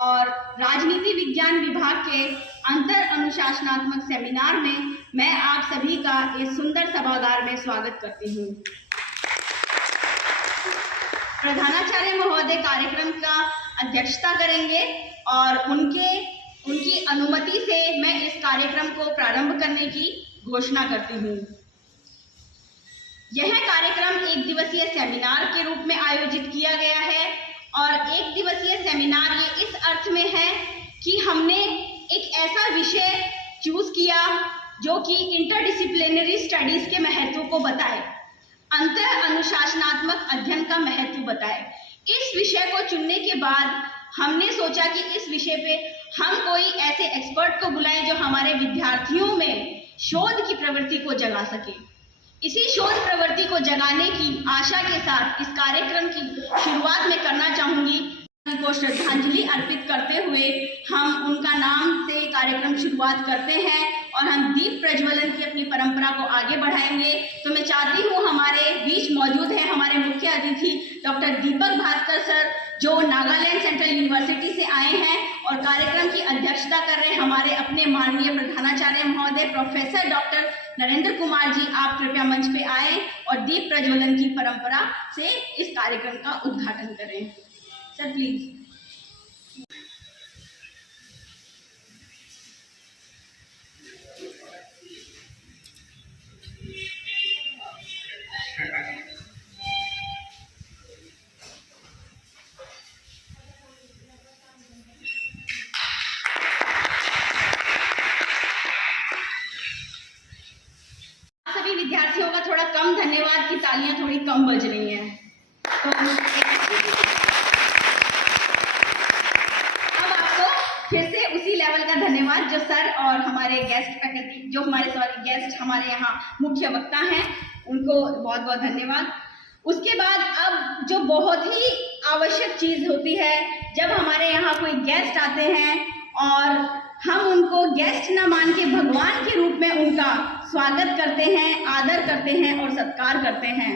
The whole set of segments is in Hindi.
और राजनीति विज्ञान विभाग के अंतर अनुशासनात्मक सेमिनार में मैं आप सभी का इस सुंदर सभागार में स्वागत करती हूँ। प्रधानाचार्य महोदय कार्यक्रम का अध्यक्षता करेंगे और उनकी अनुमति से मैं इस कार्यक्रम को प्रारंभ करने की घोषणा करती हूँ। यह कार्यक्रम एक दिवसीय सेमिनार के रूप में आयोजित किया गया है और एक दिवसीय सेमिनार ये इस अर्थ में है कि हमने एक ऐसा विषय चूज किया जो कि इंटरडिसिप्लिनरी स्टडीज के महत्व को बताए, अंतर अनुशासनात्मक अध्ययन का महत्व बताए। इस विषय को चुनने के बाद हमने सोचा कि इस विषय पे हम कोई ऐसे एक्सपर्ट को बुलाएं जो हमारे विद्यार्थियों में शोध की प्रवृत्ति को जगा सके। इसी शोध प्रवृत्ति को जगाने की आशा के साथ इस कार्यक्रम की शुरुआत में करना चाहूंगी। को श्रद्धांजलि अर्पित करते हुए हम उनका नाम से कार्यक्रम शुरुआत करते हैं और हम दीप प्रज्वलन की अपनी परंपरा को आगे बढ़ाएंगे। तो मैं चाहती हूँ हमारे बीच मौजूद है हमारे मुख्य अतिथि डॉक्टर दीपक भास्कर सर, जो नागालैंड सेंट्रल यूनिवर्सिटी से आए हैं और कार्यक्रम की अध्यक्षता कर रहे हैं हमारे अपने माननीय प्रधानाचार्य महोदय प्रोफेसर डॉक्टर नरेंद्र कुमार जी। आप कृपया मंच पे आए और दीप प्रज्वलन की परंपरा से इस कार्यक्रम का उद्घाटन करें। Sir please. सभी विद्यार्थियों का थोड़ा कम धन्यवाद की तालियां थोड़ी कम बज रही हैं। तो अब आपको फिर से उसी लेवल का धन्यवाद जो सर और हमारे गेस्ट फैकल्टी, जो हमारे गेस्ट हमारे यहाँ मुख्य वक्ता हैं, उनको बहुत बहुत धन्यवाद। उसके बाद अब जो बहुत ही आवश्यक चीज होती है, जब हमारे यहाँ कोई गेस्ट आते हैं और हम उनको गेस्ट न मान के भगवान के रूप में उनका स्वागत करते हैं, आदर करते हैं और सत्कार करते हैं,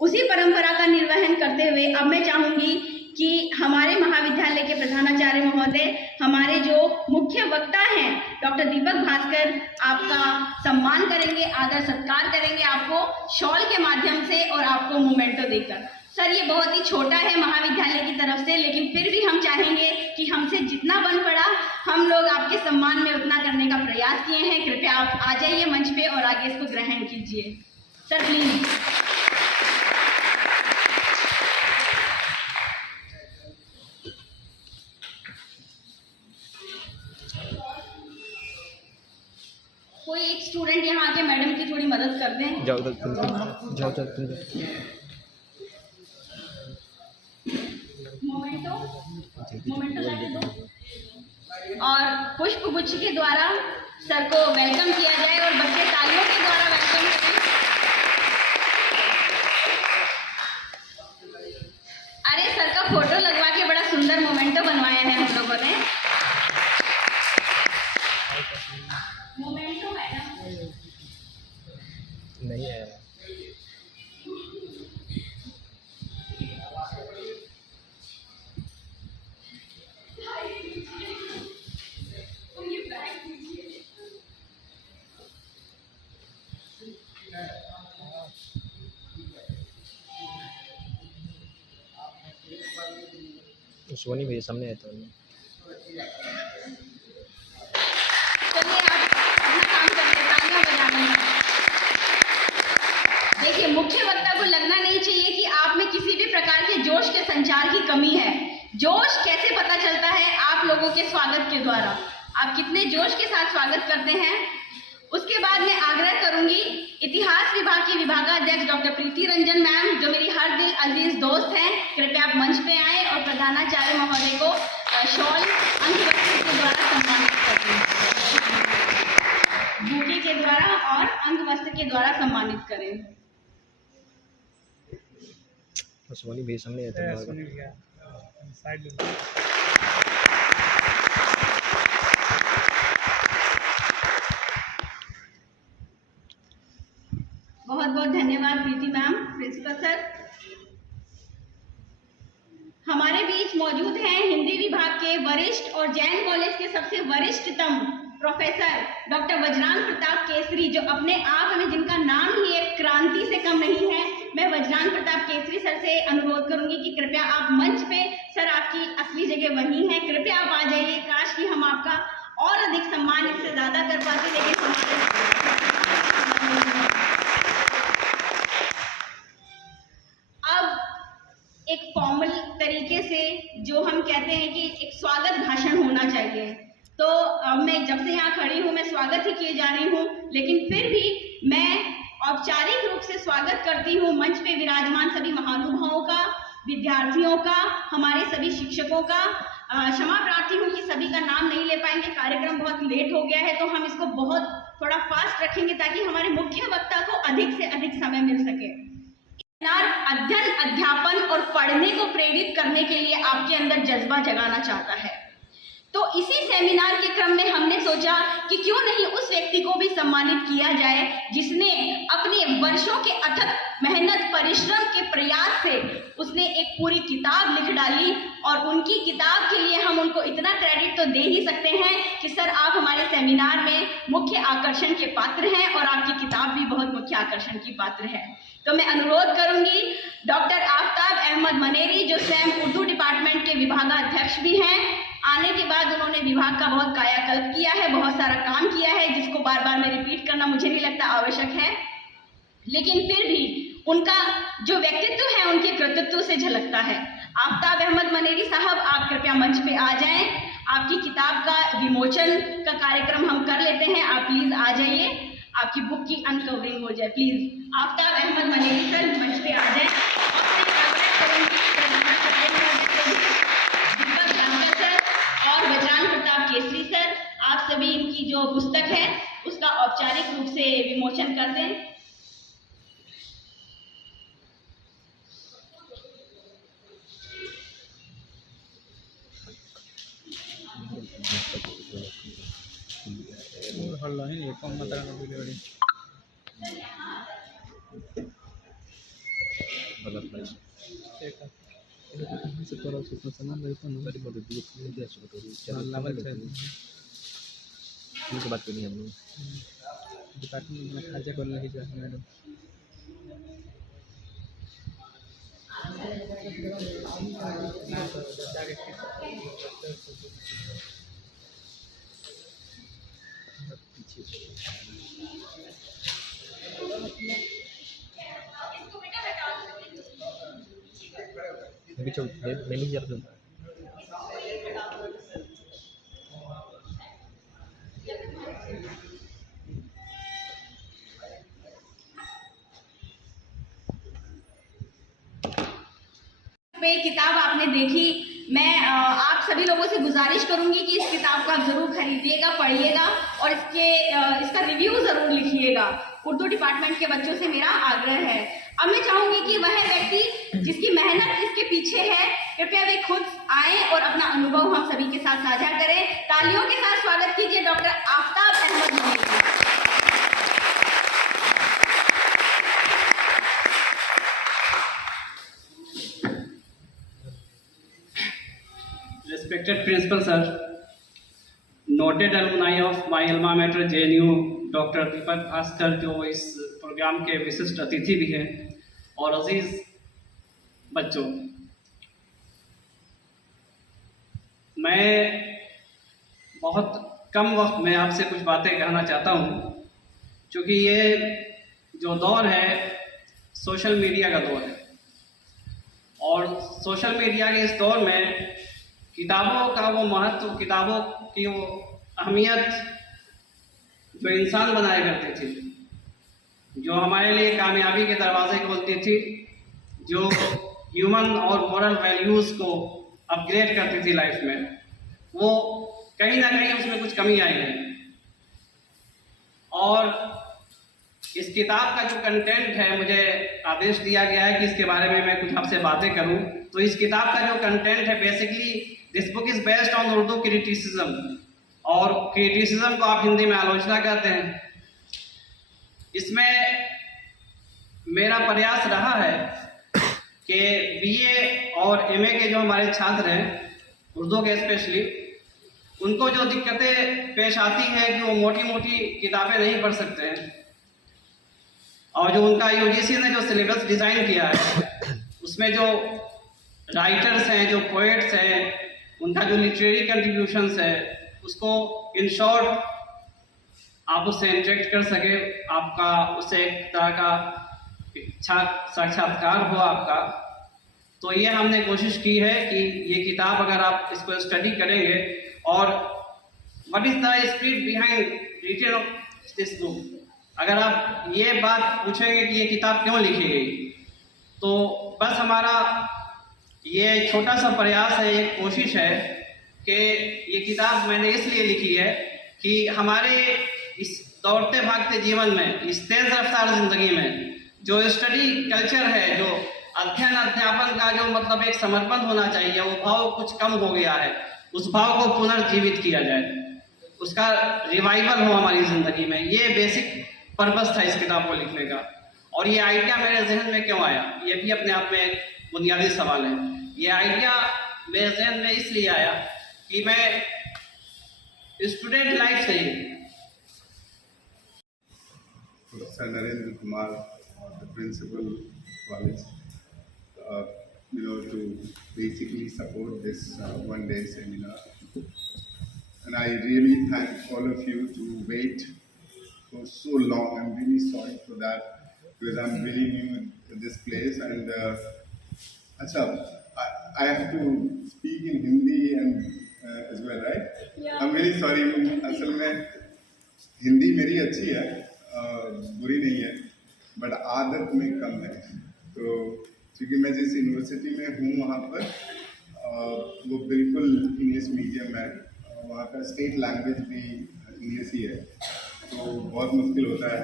उसी परंपरा का निर्वहन करते हुए अब मैं चाहूंगी कि हमारे महाविद्यालय के प्रधानाचार्य महोदय, हमारे जो मुख्य वक्ता हैं डॉक्टर दीपक भास्कर, आपका सम्मान करेंगे, आदर सत्कार करेंगे आपको शॉल के माध्यम से और आपको मोमेंटो देकर। सर ये बहुत ही छोटा है महाविद्यालय की तरफ से, लेकिन फिर भी हम चाहेंगे कि हमसे जितना बन पड़ा हम लोग आपके सम्मान में उतना करने का प्रयास किए हैं। कृपया आप आ जाइए मंच पे और आगे इसको ग्रहण कीजिए। Sir please. कोई एक स्टूडेंट यहाँ आके मैडम की थोड़ी मदद कर दें। जाओ मोमेंटो लाके दो और पुष्प गुच्छ के द्वारा सर को वेलकम किया जाए और बच्चे तालियों के द्वारा वेलकम करें। अरे सर का फोटो लगवा के बड़ा सुंदर मोमेंटो बनवाया है हम लोगों ने। मोमेंटो मैडम नहीं है। सोनी भैया सामने है तो चलिए आप अपना काम करिए, तालियां बजाने। देखिए मुख्य वक्ता को लगना नहीं चाहिए कि आप में किसी भी प्रकार के जोश के संचार की कमी है। जोश कैसे पता चलता है? आप लोगों के स्वागत के द्वारा। आप कितने जोश के साथ स्वागत करते हैं। उसके बाद मैं आग्रह करूंगी इतिहास विभाग की विभागाध्यक्ष डॉक्टर प्रीति रंजन मैम, जो मेरी हर दिल अजीज दोस्त हैं, कृपया आप मंच पे आए और प्रधानाचार्य महोदय को शॉल अंगवस्त्र के द्वारा सम्मानित करें, बूके के द्वारा और अंगवस्त्र के द्वारा सम्मानित करें। सोनी भैया सामने है तो बहुत बहुत धन्यवाद प्रीति मैम, प्रिंसिपल सर। हमारे बीच मौजूद हैं हिंदी विभाग के वरिष्ठ वरिष्ठ और जैन कॉलेज के सबसे वरिष्ठतम प्रोफेसर डॉक्टर वज्रांग प्रताप केसरी, जो अपने आप में जिनका नाम ही एक क्रांति से कम नहीं है, मैं वज्रांग प्रताप केसरी सर से अनुरोध करूंगी कि कृपया आप मंच पे, सर आपकी असली जगह वही है, कृपया आप आ जाइए। काश कि हम आपका और अधिक सम्मान इससे ज्यादा कर पाते, लेकिन अब एक फॉर्मल तरीके से जो हम कहते हैं कि एक स्वागत भाषण होना चाहिए, तो मैं जब से यहाँ खड़ी हूँ मैं स्वागत ही किए जा रही हूँ, लेकिन फिर भी मैं औपचारिक रूप से स्वागत करती हूँ मंच पे विराजमान सभी महानुभावों का, विद्यार्थियों का, हमारे सभी शिक्षकों का। क्षमा प्रार्थी हूँ कि सभी का नाम नहीं ले पाएंगे, कार्यक्रम बहुत लेट हो गया है, तो हम इसको बहुत थोड़ा फास्ट रखेंगे ताकि हमारे मुख्य वक्ता को अधिक से अधिक समय मिल सके। अध्ययन, अध्यापन और पढ़ने को प्रेरित करने के लिए आपके अंदर जज्बा जगाना चाहता है, तो इसी सेमिनार के क्रम में हमने सोचा कि क्यों नहीं उस व्यक्ति को भी सम्मानित किया जाए जिसने अपने वर्षों के अथक मेहनत, परिश्रम के प्रयास से उसने एक पूरी किताब लिख डाली, और उनकी किताब के लिए हम उनको इतना क्रेडिट तो दे ही सकते हैं कि सर आप हमारे सेमिनार में मुख्य आकर्षण के पात्र हैं और आपकी किताब भी बहुत मुख्य आकर्षण की पात्र है। तो मैं अनुरोध करूंगी डॉक्टर आफ्ताब अहमद मनेरी, जो स्वयं उर्दू डिपार्टमेंट के विभागाध्यक्ष भी हैं, आने के बाद उन्होंने विभाग का बहुत कायाकल्प किया है, बहुत सारा काम किया है, जिसको बार बार मैं रिपीट करना मुझे नहीं लगता आवश्यक है, लेकिन फिर भी उनका जो व्यक्तित्व है उनके कृतित्व से झलकता है। आफ्ताब अहमद मनेरी साहब, आप कृपया मंच पे आ जाएं, आपकी किताब का विमोचन का कार्यक्रम हम कर लेते हैं, आप प्लीज आ जाइए, आपकी बुक की अनकवरिंग हो जाए प्लीज। आफ्ताब अहमद मनेरी सर मंच पे आ जाएं। और वज्रांग प्रताप केसरी सर, आप सभी इनकी जो पुस्तक है उसका औपचारिक रूप से विमोचन कर दें। बात करनी है हम लोग डिपार्टमेंट में खर्चा कर लगी जाए मैडम। पे किताब आपने देखी, मैं आप सभी लोगों से गुजारिश करूंगी कि इस किताब को आप जरूर खरीदिएगा, पढ़िएगा और इसका रिव्यू जरूर लिखिएगा। उर्दू डिपार्टमेंट के बच्चों से मेरा आग्रह है। अब मैं चाहूंगी कि वह व्यक्ति जिसकी मेहनत इसके पीछे है, कृपया वे खुद आए और अपना अनुभव हम सभी के साथ साझा करें। तालियों के साथ स्वागत कीजिए doctor Aftab Ahmed Maneri. Respected Principal Sir, noted alumni of my alma mater JNU, doctor Deepak Bhaskar, जो इस प्रोग्राम के विशिष्ट अतिथि भी हैं, और अजीज बच्चों, मैं बहुत कम वक्त में आपसे कुछ बातें कहना चाहता हूँ, क्योंकि ये जो दौर है सोशल मीडिया का दौर है, और सोशल मीडिया के इस दौर में किताबों का वो महत्व, किताबों की वो अहमियत जो इंसान बनाया करती थी, जो हमारे लिए कामयाबी के दरवाजे खोलती थी, जो ह्यूमन और मॉरल वैल्यूज़ को अपग्रेड करती थी लाइफ में, वो कहीं ना कहीं उसमें कुछ कमी आई है। और इस किताब का जो कंटेंट है, मुझे आदेश दिया गया है कि इसके बारे में मैं कुछ आपसे बातें करूं। तो इस किताब का जो कंटेंट है, basically this book is based on Urdu criticism, और क्रिटिसिज्म को आप हिंदी में आलोचना कहते हैं। इसमें मेरा प्रयास रहा है कि बीए और एमए के जो हमारे छात्र हैं उर्दू के स्पेशली, उनको जो दिक्कतें पेश आती है कि वो मोटी मोटी किताबें नहीं पढ़ सकते हैं, और जो उनका यूजीसी ने जो सिलेबस डिज़ाइन किया है उसमें जो राइटर्स हैं, जो पोएट्स हैं, उनका जो लिटरेरी कंट्रीब्यूशंस है, उसको इन शॉर्ट आप उससे इंटरेक्ट कर सके, आपका उससे एक तरह का इच्छा साक्षात्कार हो आपका। तो ये हमने कोशिश की है कि ये किताब अगर आप इसको स्टडी करेंगे, और what is the spirit behind written of this book, अगर आप ये बात पूछेंगे कि ये किताब क्यों लिखी गई, तो बस हमारा ये छोटा सा प्रयास है, एक कोशिश है कि ये किताब मैंने इसलिए लिखी है कि हमारे इस दौड़ते भागते जीवन में, इस तेज़ रफ्तार ज़िंदगी में जो स्टडी कल्चर है, जो अध्ययन अध्यापन का जो मतलब एक समर्पण होना चाहिए, वो भाव कुछ कम हो गया है। उस भाव को पुनर्जीवित किया जाए, उसका रिवाइवल हो हमारी ज़िंदगी में। ये बेसिक पर्पस था इस किताब को लिखने का। और ये आइडिया मेरे जहन में क्यों आया, ये भी अपने आप में एक बुनियादी सवाल है। ये आइडिया मेरे जहन में इसलिए आया कि मैं स्टूडेंट लाइफ से ही Professor Narendra Kumar, the principal college, to basically support this one-day seminar. And I really thank all of you to wait for so long. I'm really sorry for that because I'm really new in this place. And I have to speak in Hindi and as well, right? Yeah. I'm really sorry. असल में हिंदी मेरी अच्छी है, बुरी नहीं है, बट आदत में कम है। तो क्योंकि मैं जिस यूनिवर्सिटी में हूँ वहाँ पर वो बिल्कुल इंग्लिश मीडियम है, वहाँ का स्टेट लैंग्वेज भी इंग्लिश ही है, तो बहुत मुश्किल होता है।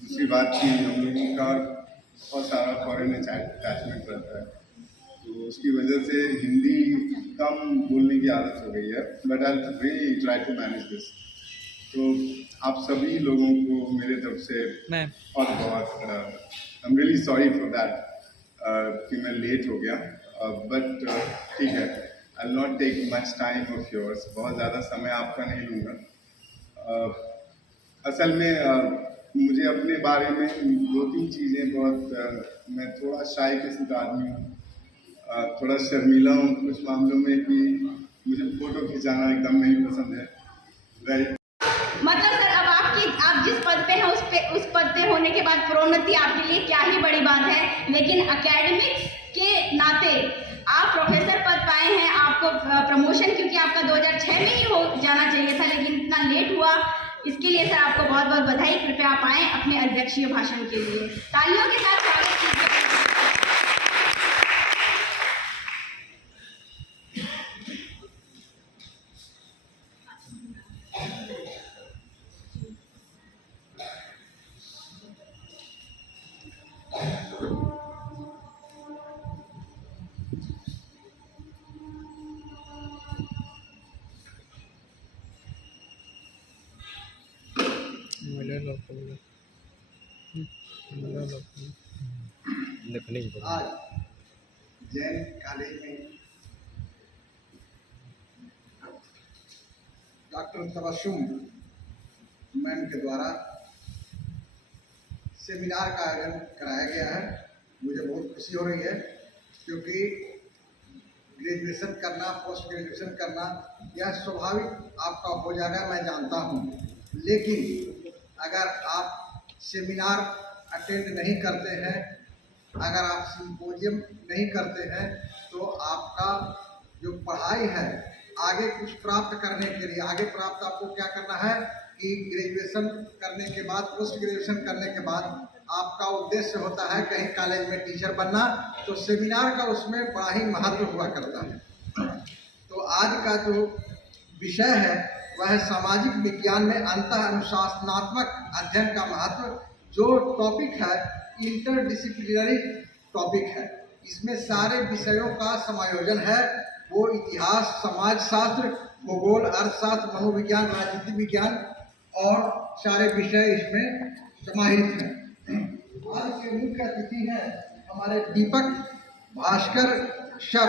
दूसरी बात कि हम लोगों का बहुत सारा फॉरेन अटैचमेंट रहता है, तो उसकी वजह से हिंदी कम बोलने की आदत हो गई है, but I really try to manage this. तो आप सभी लोगों को मेरे तरफ से बहुत I am really sorry for that कि मैं लेट हो गया, बट ठीक है, I will not take much time of yours, बहुत ज़्यादा समय आपका नहीं लूँगा। असल में मुझे अपने बारे में 2-3 चीज़ें बहुत मैं थोड़ा शाय किस्म का आदमी हूँ, थोड़ा शर्मीला हूँ कुछ मामलों में कि मुझे फ़ोटो खिंचाना एकदम नहीं पसंद है, राइट। मतलब सर, अब आप जिस पद पे हैं उस पद पे होने के बाद प्रोन्नति आपके लिए क्या ही बड़ी बात है, लेकिन एकेडमिक्स के नाते आप प्रोफेसर पद पाए हैं, आपको प्रमोशन क्योंकि आपका 2006 में ही हो जाना चाहिए था, लेकिन इतना लेट हुआ, इसके लिए सर आपको बहुत बहुत बधाई। कृपया आप आएँ अपने अध्यक्षीय भाषण के लिए, तालियों के साथ स्वागत कीजिए। आज जैन कॉलेज में डॉक्टर तबस्सुम मैम के द्वारा सेमिनार का आयोजन कराया गया है। मुझे बहुत खुशी हो रही है क्योंकि ग्रेजुएशन करना, पोस्ट ग्रेजुएशन करना यह स्वाभाविक आपका हो जाएगा, मैं जानता हूँ, लेकिन अगर आप सेमिनार अटेंड नहीं करते हैं, अगर आप सिम्पोजियम नहीं करते हैं, तो आपका जो पढ़ाई है आगे कुछ प्राप्त करने के लिए, आगे प्राप्त आपको क्या करना है कि ग्रेजुएशन करने के बाद, पोस्ट ग्रेजुएशन करने के बाद आपका उद्देश्य होता है कहीं कॉलेज में टीचर बनना, तो सेमिनार का उसमें बड़ा ही महत्व हुआ करता है। तो आज का जो विषय है वह सामाजिक विज्ञान में अंतः अनुशासनात्मक अध्ययन का महत्व, जो टॉपिक है इंटरडिसिप्लिनरी टॉपिक है। इसमें सारे विषयों का समायोजन है, वो इतिहास, समाजशास्त्र, भूगोल, अर्थशास्त्र, मनोविज्ञान, राजनीति विज्ञान और सारे विषय इसमें समाहित हैं। आज के मुख्य अतिथि हैं हमारे दीपक भास्कर सर,